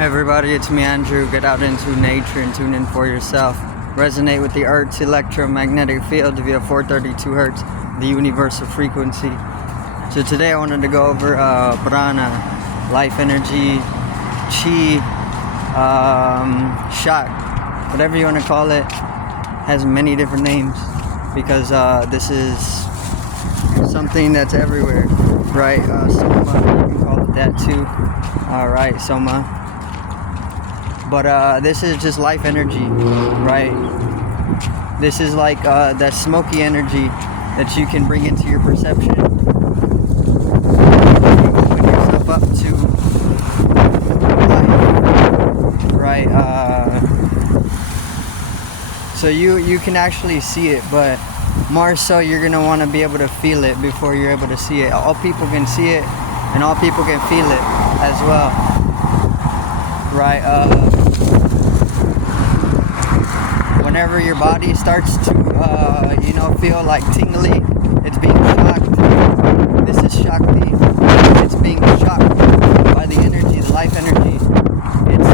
Hey everybody, it's me Andrew. Get out into nature and tune in for yourself. Resonate with the Earth's electromagnetic field via 432 Hertz, the universal frequency. So today I wanted to go over prana, life energy, chi, shock, whatever you want to call it. Has many different names because this is something that's everywhere, right? Soma, you can call it that too. Alright, Soma. But this is just life energy, right? This is like that smoky energy that you can bring into your perception. Open yourself up to life, right? So you can actually see it, but more so you're going to want to be able to feel it before you're able to see it. All people can see it, and all people can feel it as well, right? Whenever your body starts to, feel like tingly, it's being shocked. This is Shakti. It's being shocked by the energy, the life energy. It's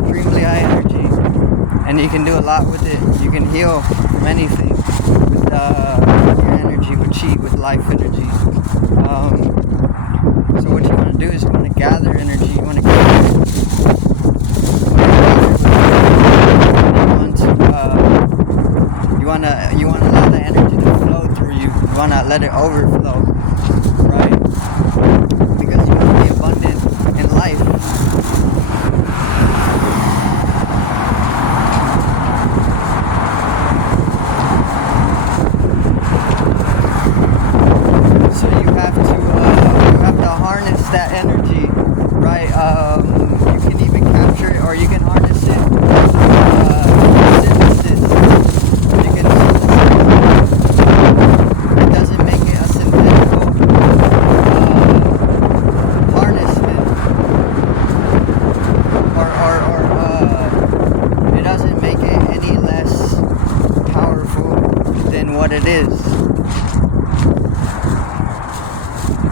extremely high energy, and you can do a lot with it. You can heal from anything with your energy, with chi, with life energy. So what you want to do is you want to gather energy. You want to gather. You want to allow the energy to flow through you. You want to let it overflow, right? Because you want to be abundant in life. So you have to harness that energy, right? You can even capture it, or you can harness it. What it is,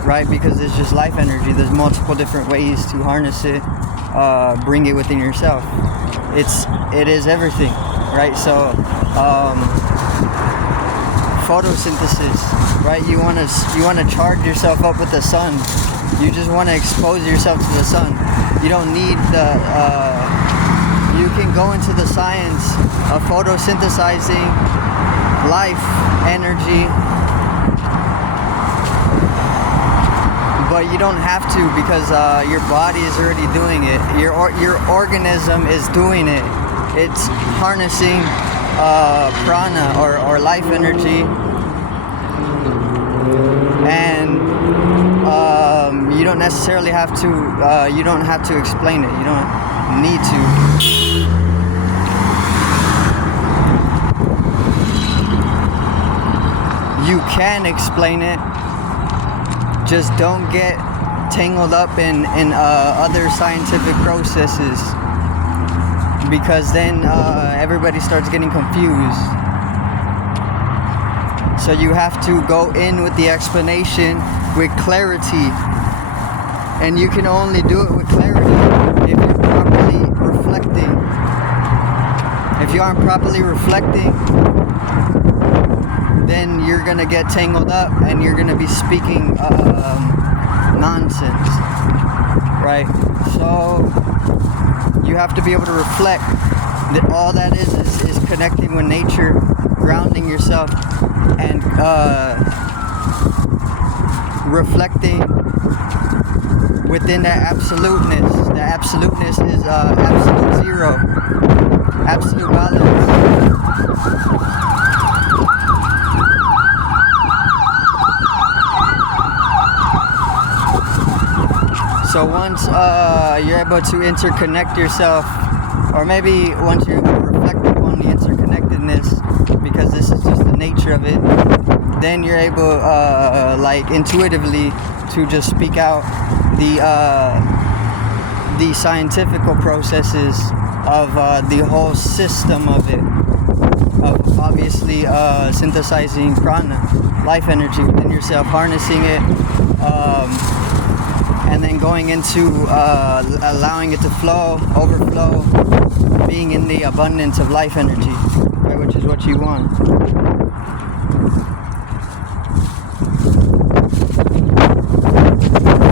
right? Because it's just life energy. There's multiple different ways to harness it, bring it within yourself. It is everything, right? So photosynthesis, right? You want to charge yourself up with the sun. You just want to expose yourself to the sun. You don't need you can go into the science of photosynthesizing life energy, but you don't have to, because your body is already doing it. Your organism is doing it. It's harnessing prana or life energy, and you don't necessarily have to. You don't have to explain it. You don't need to. You can explain it, just don't get tangled up in other scientific processes, because then everybody starts getting confused. So you have to go in with the explanation with clarity, and you can only do it with clarity if you're properly reflecting. If you aren't properly reflecting, then you're gonna get tangled up and you're gonna be speaking nonsense, right? So you have to be able to reflect. That all that is connecting with nature, grounding yourself, and reflecting within that absoluteness. The absoluteness is absolute zero, absolute balance. So once you're able to interconnect yourself, or maybe once you're able to reflect upon the interconnectedness, because this is just the nature of it, then you're able, like intuitively, to just speak out the scientific processes of the whole system of it, of obviously synthesizing prana, life energy within yourself, harnessing it, and then going into allowing it to flow, overflow, being in the abundance of life energy, right, which is what you want.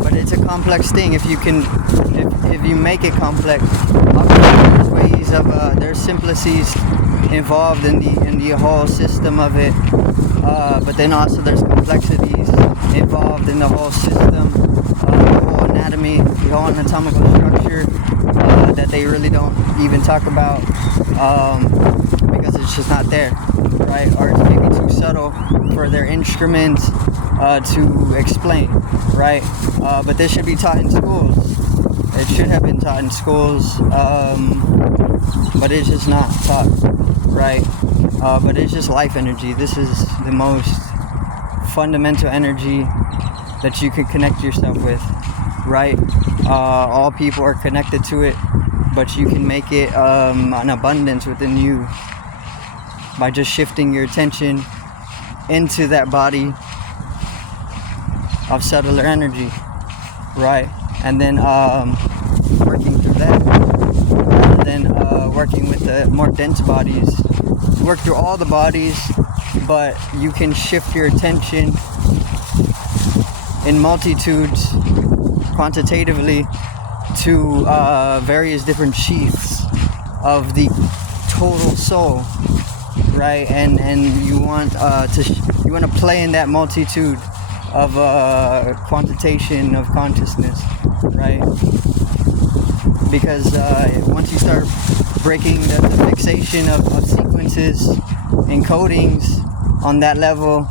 But it's a complex thing. If you make it complex, there's ways of there's simplicities involved in the whole system of it, but then also there's complexities involved in the whole system, the whole anatomy, the whole anatomical structure that they really don't even talk about because it's just not there, right? Or it's maybe too subtle for their instruments to explain, right? But this should be taught in schools. It should have been taught in schools, but it's just not taught, right? But it's just life energy. This is the most fundamental energy that you could connect yourself with, right? All people are connected to it, but you can make it an abundance within you by just shifting your attention into that body of subtler energy, right? And then working through that, rather than working with the more dense bodies. Work through all the bodies, but you can shift your attention in multitudes, quantitatively, to various different sheaths of the total soul, right? And you want to play in that multitude of quantitation of consciousness, right? Because once you start breaking the fixation of sequences and codings on that level,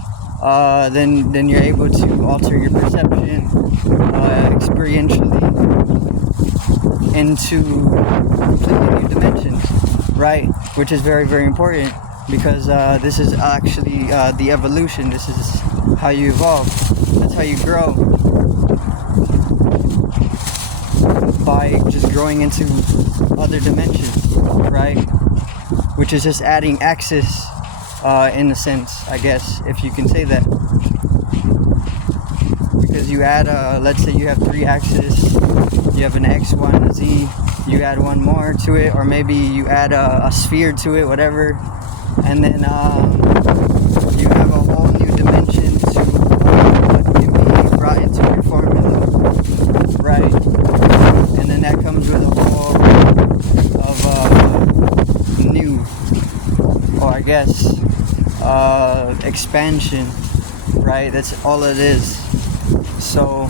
then you're able to alter your perception experientially into completely new dimensions, right? Which is very, very important, because this is actually the evolution. This is how you evolve. That's how you grow, by just growing into other dimensions, right? Which is just adding axis, in a sense, I guess, if you can say that. Because you add, let's say you have 3 axes, you have an X, Y, and a Z, you add one more to it, or maybe you add a sphere to it, whatever, and then you have a whole new dimension to what can be brought into your formula, right? And then that comes with a whole of new, or I guess expansion, right? That's all it is. So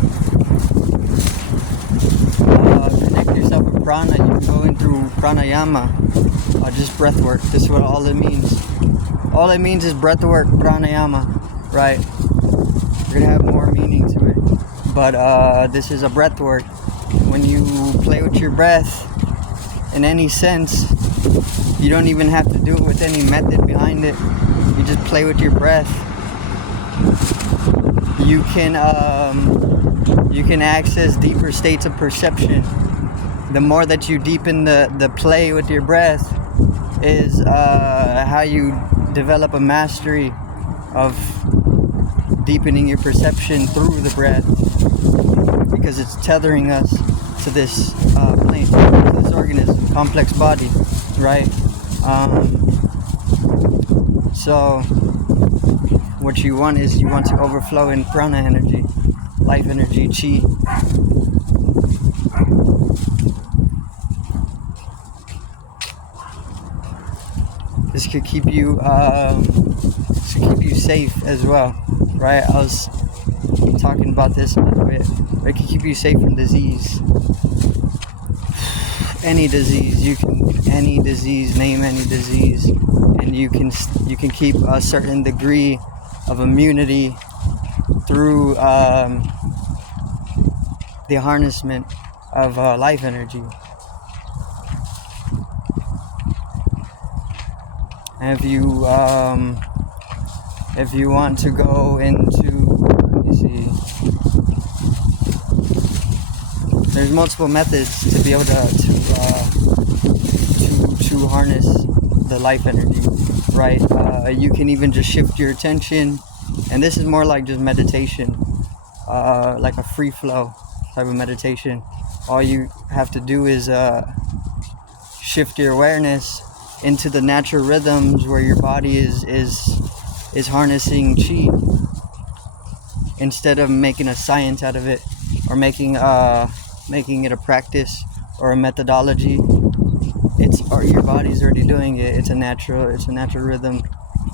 connect yourself with prana. You can go in through pranayama, just breath work. This is what all it means. All it means is breath work, pranayama, right? We're gonna have more meaning to it, but this is a breath work. When you play with your breath in any sense, you don't even have to do it with any method behind it. You just play with your breath. You can access deeper states of perception. The more that you deepen the play with your breath is how you develop a mastery of deepening your perception through the breath, because it's tethering us to this plane, to this organism, complex body, right? So what you want is, you want to overflow in prana energy, life energy, chi. This could keep you safe as well, right? I was talking about this a little bit. It can keep you safe from disease. Any disease, name any disease, and you can keep a certain degree of immunity through the harnessment of life energy. And if you want to go into, let me see, there's multiple methods to be able to harness the life energy, right? You can even just shift your attention, and this is more like just meditation, like a free flow type of meditation. All you have to do is shift your awareness into the natural rhythms where your body is harnessing chi, instead of making a science out of it, or making it a practice or a methodology. Your body's already doing it. It's a natural rhythm.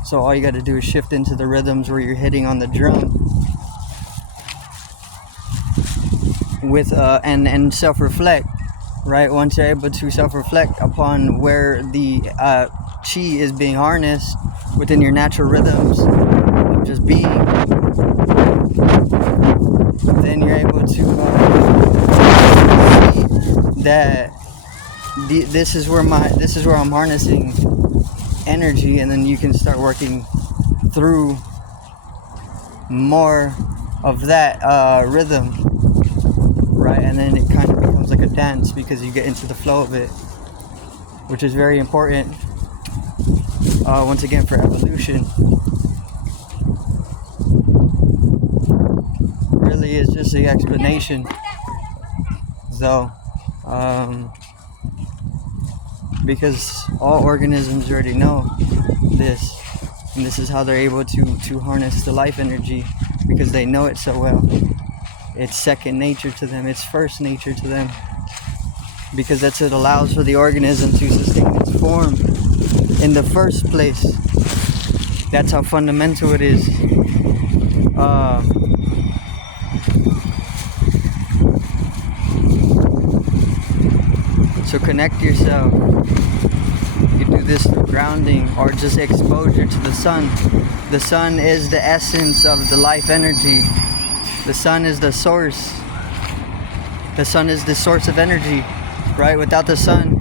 So all you got to do is shift into the rhythms where you're hitting on the drum with and self-reflect, right? Once you're able to self-reflect upon where the chi is being harnessed within your natural rhythms of just being, then you're able to see that this is where I'm harnessing energy, and then you can start working through more of that rhythm, right? And then it kind of becomes like a dance, because you get into the flow of it, which is very important once again for evolution. Really is just the explanation, though, because all organisms already know this, and this is how they're able to harness the life energy, because they know it so well. It's second nature to them, it's first nature to them, because that's what allows for the organism to sustain its form in the first place. That's how fundamental it is. So connect yourself. You do this through grounding or just exposure to the sun. The sun is the essence of the life energy. The sun is the source. The sun is the source of energy, right? Without the sun,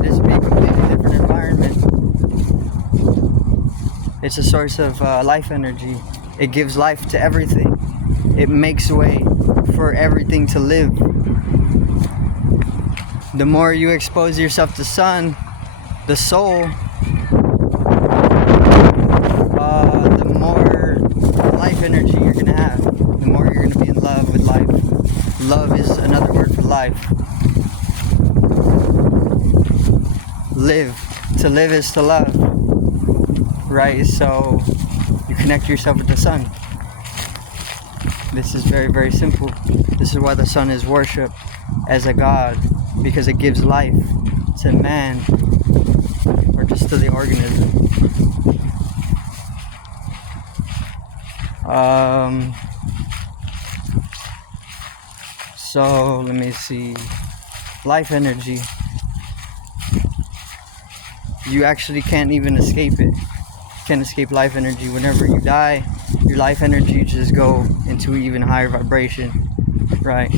this would be a completely different environment. It's a source of life energy. It gives life to everything. It makes way for everything to live. The more you expose yourself to sun, the soul, the more life energy you're going to have. The more you're going to be in love with life. Love is another word for life. Live. To live is to love. Right? So you connect yourself with the sun. This is very, very simple. This is why the sun is worshipped as a god, because it gives life to man, or just to the organism. So let me see. Life energy. You actually can't even escape it. You can't escape life energy. Whenever you die, your life energy just go into even higher vibration, right?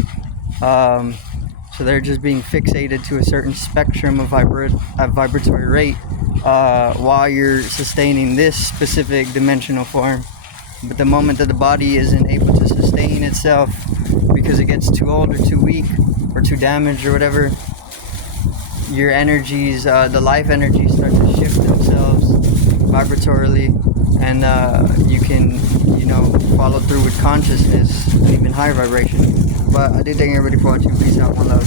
So they're just being fixated to a certain spectrum of vibratory rate while you're sustaining this specific dimensional form. But the moment that the body isn't able to sustain itself because it gets too old or too weak or too damaged or whatever, your energies, the life energies start to shift themselves vibratorily, and you can, follow through with consciousness and even higher vibration. But I do thank everybody for watching. Peace out, one love.